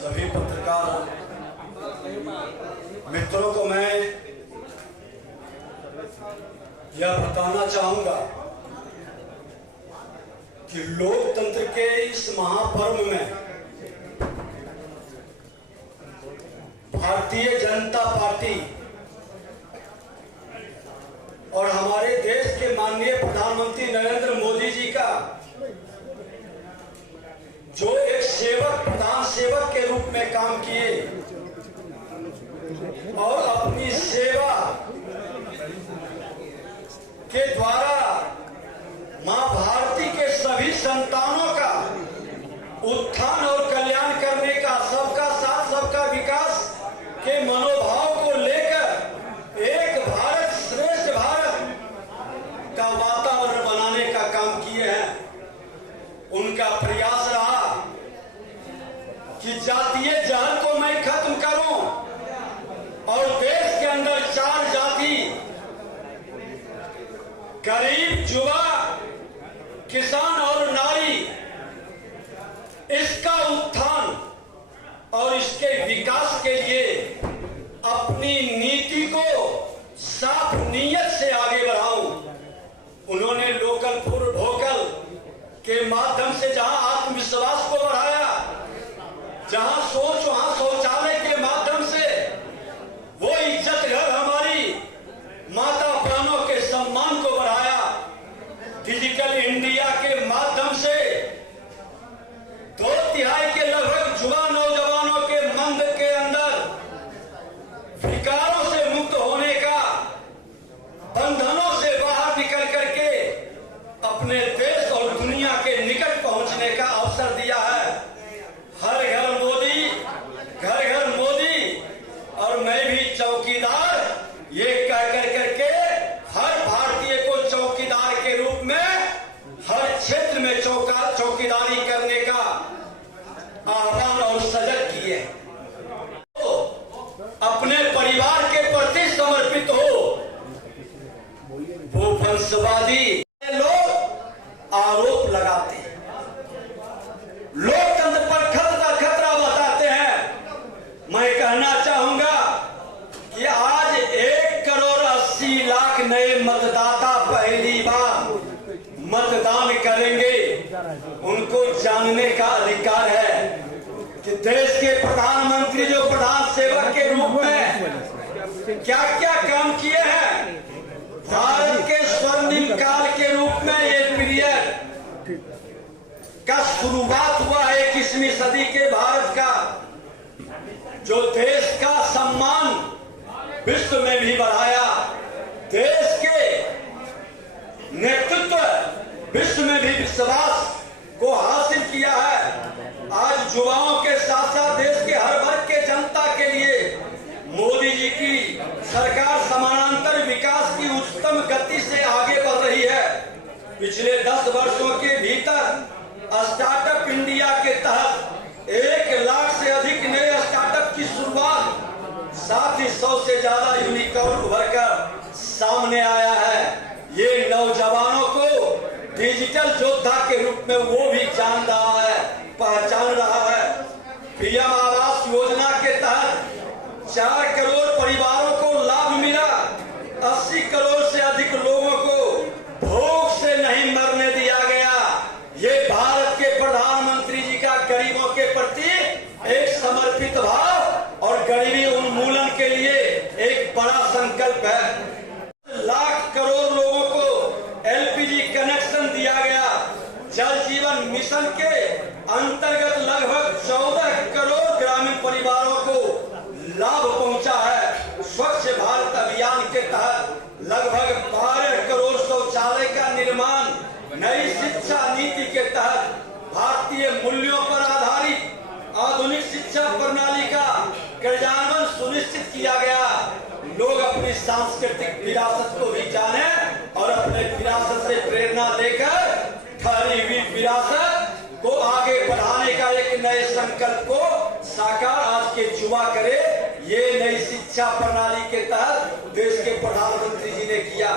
सभी पत्रकार मित्रों को मैं यह बताना चाहूंगा कि लोकतंत्र के इस महापर्व में भारतीय जनता पार्टी और हमारे देश के माननीय प्रधानमंत्री नरेंद्र मोदी जी का जो एक सेवक प्रधान सेवक के रूप में काम किए और अपनी सेवा के द्वारा मां भारती के सभी संतानों का उत्थान और कल्याण करने का, सबका साथ सबका विकास के मनोभाव को लेकर एक भारत श्रेष्ठ भारत का वातावरण बनाने का काम किए हैं। उनका प्रयास रहा कि जातीय जहल को मैं खत्म करूं और देश के अंदर 4 जाति गरीब, युवा, किसान और नारी, इसका उत्थान और इसके विकास के लिए अपनी नीति को साफ नीयत से आगे बढ़ाऊं। उन्होंने लोकल फॉर वोकल के माध्यम से जहां आत्मविश्वास को बढ़ाया, जहां सोच वहां शौचालय के माध्यम से वो इज्जत घर हमारी माता बहनों के सम्मान को बढ़ाया, डिजिटल इंडिया के माध्यम से 2/3 के लगभग युवा नौजवानों के मन के अंदर विकारों से मुक्त होने का, बंधनों से बाहर निकल करके अपने देश और दुनिया के निकट पहुंचने का अवसर दिया है। हर घर मोदी, घर घर मोदी और मैं भी चौकीदार, ये कह कर करके हर भारतीय को चौकीदार के रूप में हर क्षेत्र में चौकीदारी करने का आह्वान और सजग किए। तो अपने परिवार के प्रति समर्पित हो। वो वंशवादी लोग आरोप लगाते हैं, लोकतंत्र पर खतरा बताते हैं। मैं कहना चाहूंगा कि आज 1,80,00,000 नए मतदाता पहली बार मतदान करेंगे। उनको जानने का अधिकार है कि देश के प्रधानमंत्री जो प्रधान सेवक के रूप में क्या क्या काम किए हैं। भारत के स्वर्णिम काल के रूप में ये पीरियड का शुरुआत हुआ है 21वीं सदी के भारत का, जो देश का सम्मान विश्व में भी बढ़ाया, देश के नेतृत्व विश्व में भी विश्वास को हासिल किया है। आज युवाओं के साथ साथ देश के हर वर्ग के जनता के लिए मोदी जी की सरकार समानांतर विकास की उच्चतम गति से आगे बढ़ रही है। पिछले 10 वर्षों के भीतर स्टार्टअप इंडिया के तहत 1 लाख से अधिक नए स्टार्टअप की शुरुआत, साथ ही 100 से ज्यादा यूनिकॉर्न उभर कर सामने आया है। ये नौजवानों को डिजिटल योद्धा के रूप में वो भी जान रहा है, पहचान रहा है। पीएम आवास योजना के तहत 4 करोड़ परिवारों को लाभ मिला। 80 करोड़ से अधिक लोगों को भूख से नहीं मरने दिया गया। ये भारत के प्रधानमंत्री जी का गरीबों के प्रति एक समर्पित भाव और गरीबी उन्मूलन के लिए एक बड़ा संकल्प है। लाख करोड़ लोगों को एलपीजी कनेक्शन दिया गया। जल जीवन मिशन के अंतर्गत लगभग 14 करोड़ ग्रामीण परिवारों को लाभ पहुंचा है। स्वच्छ भारत अभियान के तहत लगभग 12 करोड़ शौचालय का निर्माण। नई शिक्षा नीति के तहत भारतीय मूल्यों पर आधारित आधुनिक शिक्षा प्रणाली का क्रियान्वयन सुनिश्चित किया गया। लोग अपनी सांस्कृतिक विरासत को भी जाने और अपने विरासत से प्रेरणा लेकर ठहरी हुई विरासत को आगे बढ़ाने का एक नए संकल्प को साकार आज के युवा करे। ये नई शिक्षा प्रणाली के तहत देश के प्रधानमंत्री जी ने किया।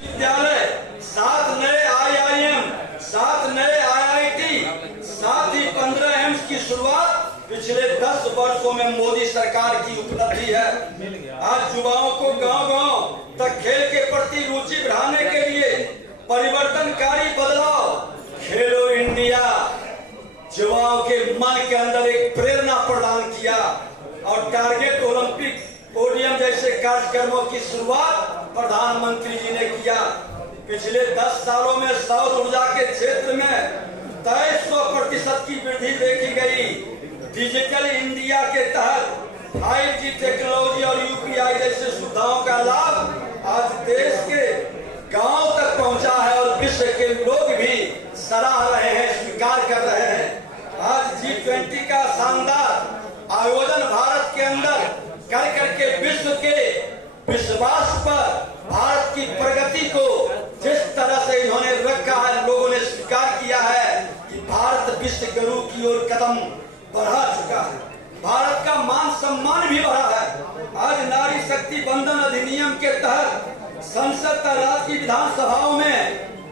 विद्यालय, 7 नए IIM, 7 नए IIT, साथ ही 15 एम्स की शुरुआत पिछले 10 वर्षों में मोदी सरकार की उपलब्धि है। आज युवाओं को गांव-गांव तक खेल के प्रति रुचि बढ़ाने के लिए परिवर्तनकारी बदलाव खेलो इंडिया युवाओं के मन के अंदर एक प्रेरणा प्रदान किया और टारगेट ओलंपिक पोडियम जैसे कार्यक्रमों की शुरुआत प्रधानमंत्री जी ने किया। पिछले 10 सालों में सौर ऊर्जा के क्षेत्र में 2300% की वृद्धि देखी गई। डिजिटल इंडिया के तहत 5G टेक्नोलॉजी और यूपीआई जैसे सुविधाओं का लाभ आज देश के गांव तक पहुंचा है और विश्व के लोग भी सराह रहे हैं, स्वीकार कर रहे हैं। आज G20 का शानदार आयोजन भारत के अंदर कर करके विश्व के विश्वास पर भारत की प्रगति को जिस तरह से इन्होंने रखा है, लोगों ने स्वीकार किया है कि भारत विश्व गुरु की ओर कदम बढ़ा चुका है। भारत का मान सम्मान भी बढ़ा है। आज नारी शक्ति बंधन अधिनियम के तहत संसद का राज्य की विधानसभाओं में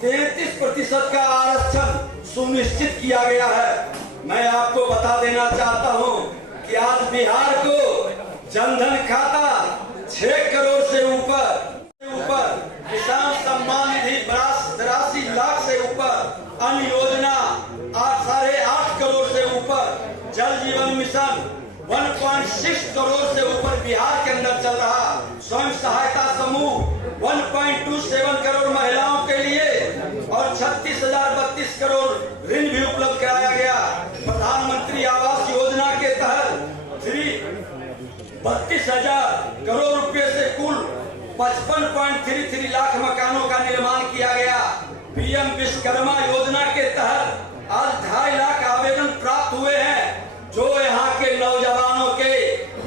33% का आरक्षण सुनिश्चित किया गया है। मैं आपको बता देना चाहता हूं कि आज बिहार को जनधन खाता 6 करोड़ से ऊपर किसान सम्मान निधि 82 लाख से ऊपर, अन्य योजना 8.5 करोड़ से ऊपर, जल जीवन मिशन 1.6 करोड़ से ऊपर बिहार के अंदर चल रहा, स्वयं सहायता समूह 1.27 करोड़ महिलाओं के लिए और 36,032 करोड़ ऋण भी उपलब्ध कराया गया। प्रधानमंत्री आवास योजना के तहत 32,000 करोड़ रुपए से कुल 55.33 लाख मकानों का निर्माण किया गया। पीएम विश्वकर्मा योजना के तहत आज 2.5 लाख आवेदन प्राप्त हुए हैं, जो यहाँ के नौजवानों के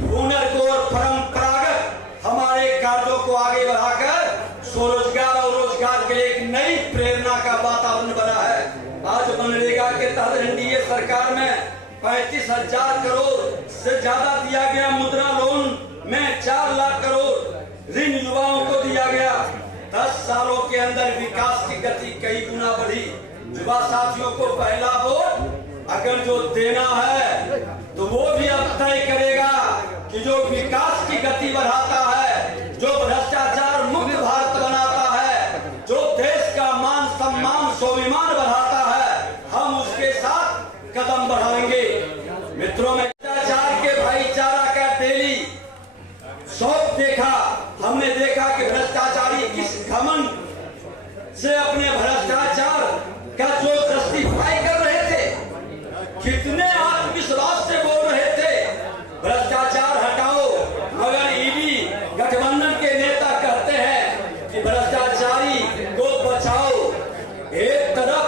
हुनर को और परंपरागत हमारे कार्यों को आगे बढ़ाकर स्वरोजगार और रोजगार के लिए एक नई प्रेरणा का वातावरण बना है। आज मनरेगा के तहत एनडीए सरकार में 35,000 करोड़ से ज्यादा दिया गया। मुद्रा लोन में 4 लाख करोड़ ऋण युवाओं को दिया गया। 10 सालों के अंदर विकास की गति कई गुना बढ़ी। युवा साथियों को पहला वोट अगर जो देना है तो वो भी अब तय करेगा कि जो विकास की गति बढ़ाता है, जो भ्रष्टाचार मुक्त भारत बनाता है, जो देश का मान सम्मान स्वाभिमान बढ़ाता है, हम उसके साथ कदम बढ़ाएंगे। मित्रों, में भ्रष्टाचार के भाईचारा का डेली शौक देखा। हमने देखा कि भ्रष्टाचारी किस घमंड से अपने भ्रष्टाचार का जो जस्टिफाई कर रहे थे, कितने आत्मविश्वास से बोल रहे थे भ्रष्टाचार हटाओ, मगर ईडी गठबंधन के नेता कहते हैं कि भ्रष्टाचारी को बचाओ। एक तरफ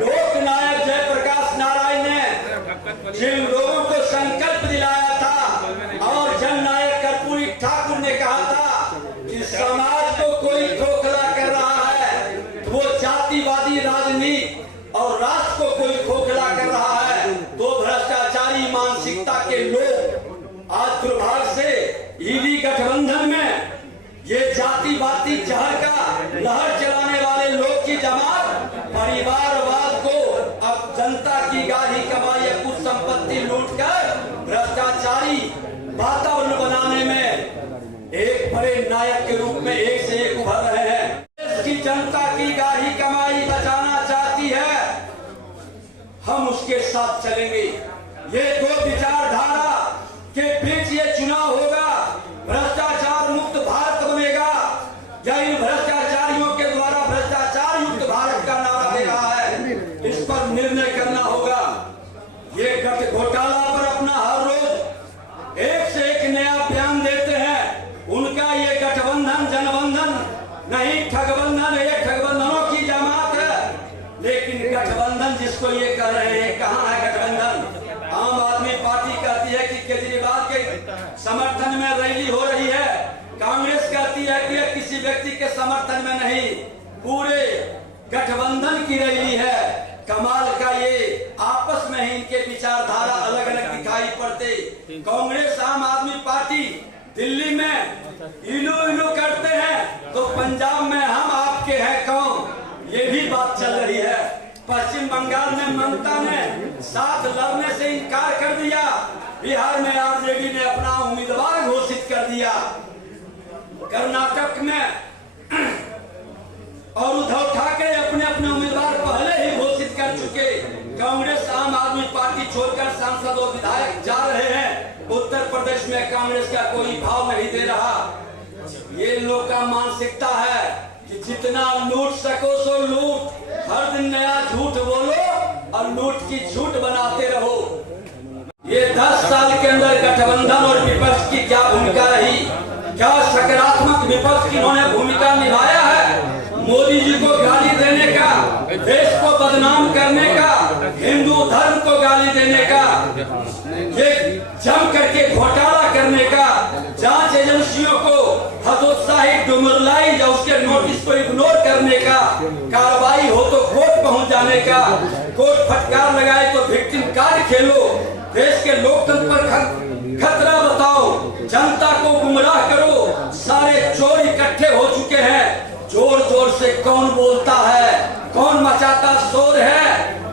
लोकनायक जयप्रकाश नारायण ने जिन लोगों को संकल्प दिलाया था और जननायक कर्पूरी ठाकुर ने कहा था कि समाज को कोई खोखला कर रहा है, वो जातिवादी राजनीति और राष्ट्र को कोई खोखला कर रहा है, तो भ्रष्टाचारी मानसिकता के लोग आज दुर्भाग्य से ईडी गठबंधन में ये जातिवादी जहर का लहर चलाने वाले लोग की जमात परिवारवाद को अब जनता की गाढ़ी कमाई कुछ संपत्ति लूटकर भ्रष्टाचारी वातावरण बनाने में एक बड़े नायक के रूप में एक से एक उभर रहे हैं। देश की जनता की गाढ़ी कमाई बचाना चाहती है, हम उसके साथ चलेंगे। ये दो विचारधारा के बीच ये चुनाव होगा। भ्रष्टाचार मुक्त भारत बनेगा या इन भ्रष्टाचारियों के द्वारा भ्रष्टाचार युक्त भारत का नारा दे रहा है, इस पर निर्णय करना होगा। ये गठ घोटाला पर अपना हर रोज एक से एक नया बयान देते हैं। उनका ये गठबंधन जनबंधन नहीं, ठगबंधन, ये ठगबंधनों की जमात है। लेकिन गठबंधन जिसको ये कह रहे हैं, कहाँ है गठबंधन? आम आदमी पार्टी कहती है कि केजरीवाल के समर्थन में रैली हो रही है, कांग्रेस कहती है कि किसी व्यक्ति के समर्थन में नहीं, पूरे गठबंधन की रैली है। कमाल का ये आपस में ही इनके विचारधारा अलग अलग दिखाई पड़ते। कांग्रेस आम आदमी पार्टी दिल्ली में इलू इलू करते हैं तो पंजाब में हम आपके हैं कौन, ये भी बात चल रही है। पश्चिम बंगाल में ममता ने साथ लड़ने से इनकार कर दिया बिहार में आरजेडी ने अपना उम्मीदवार घोषित कर दिया। कर्नाटक में और उद्धव ठाकरे अपने अपने उम्मीदवार पहले ही घोषित कर चुके। कांग्रेस आम आदमी पार्टी छोड़कर सांसद और विधायक जा रहे हैं। उत्तर प्रदेश में कांग्रेस का कोई भाव नहीं दे रहा। ये लोग का मानसिकता है कि जितना लूट सको सो लूट, हर दिन नया झूठ बोलो और लूट की झूठ बनाते रहो। ये 10 साल के अंदर गठबंधन और विपक्ष की क्या भूमिका रही, क्या सकारात्मक विपक्ष की इन्होंने भूमिका निभाया है? मोदी जी को गाली देने का, देश को बदनाम करने का, हिंदू धर्म को गाली देने का, ये जम करके घोटाला करने का, जांच एजेंसियों को हतोत्साहित डुमरलाई या उसके नोटिस को इग्नोर करने का, कार्रवाई हो तो कोर्ट पहुंच जाने का, कोर्ट फटकार लगाए तो विक्टिम कार्ड खेलो, देश के लोकतंत्र पर खतरा बताओ, जनता को गुमराह करो। सारे चोर इकट्ठे हो चुके हैं। जोर जोर से कौन बोलता है, कौन मचाता शोर है,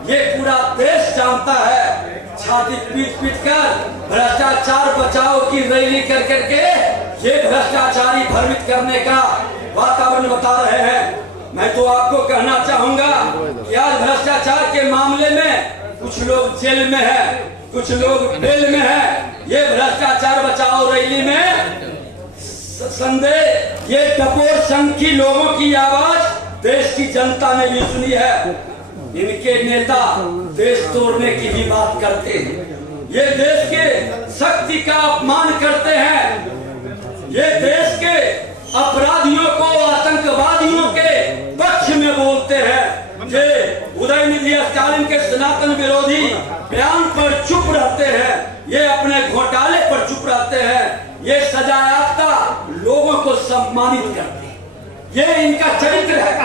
ये पूरा देश जानता है। छाती पीट पीट कर भ्रष्टाचार बचाओ की रैली कर करके ये भ्रष्टाचारी भ्रमित करने का वातावरण बता रहे हैं। मैं तो आपको कहना चाहूंगा कि आज भ्रष्टाचार के मामले में कुछ लोग जेल में है, कुछ लोग बेल में है। ये भ्रष्टाचार बचाओ रैली में संदेह, ये टपोर संघ की लोगों की आवाज देश की जनता ने भी सुनी है। इनके नेता देश तोड़ने की भी बात करते हैं। ये देश के शक्ति का अपमान करते हैं। ये देश के अपराधियों को आतंकवादियों के पक्ष में बोलते हैं। ये उदयनिधि स्टालिन के सनातन विरोधी बयान पर चुप रहते हैं। ये अपने घोटाले पर चुप रहते हैं। ये सजायाफ्ता लोगों को सम्मानित करते हैं। ये इनका चरित्र है।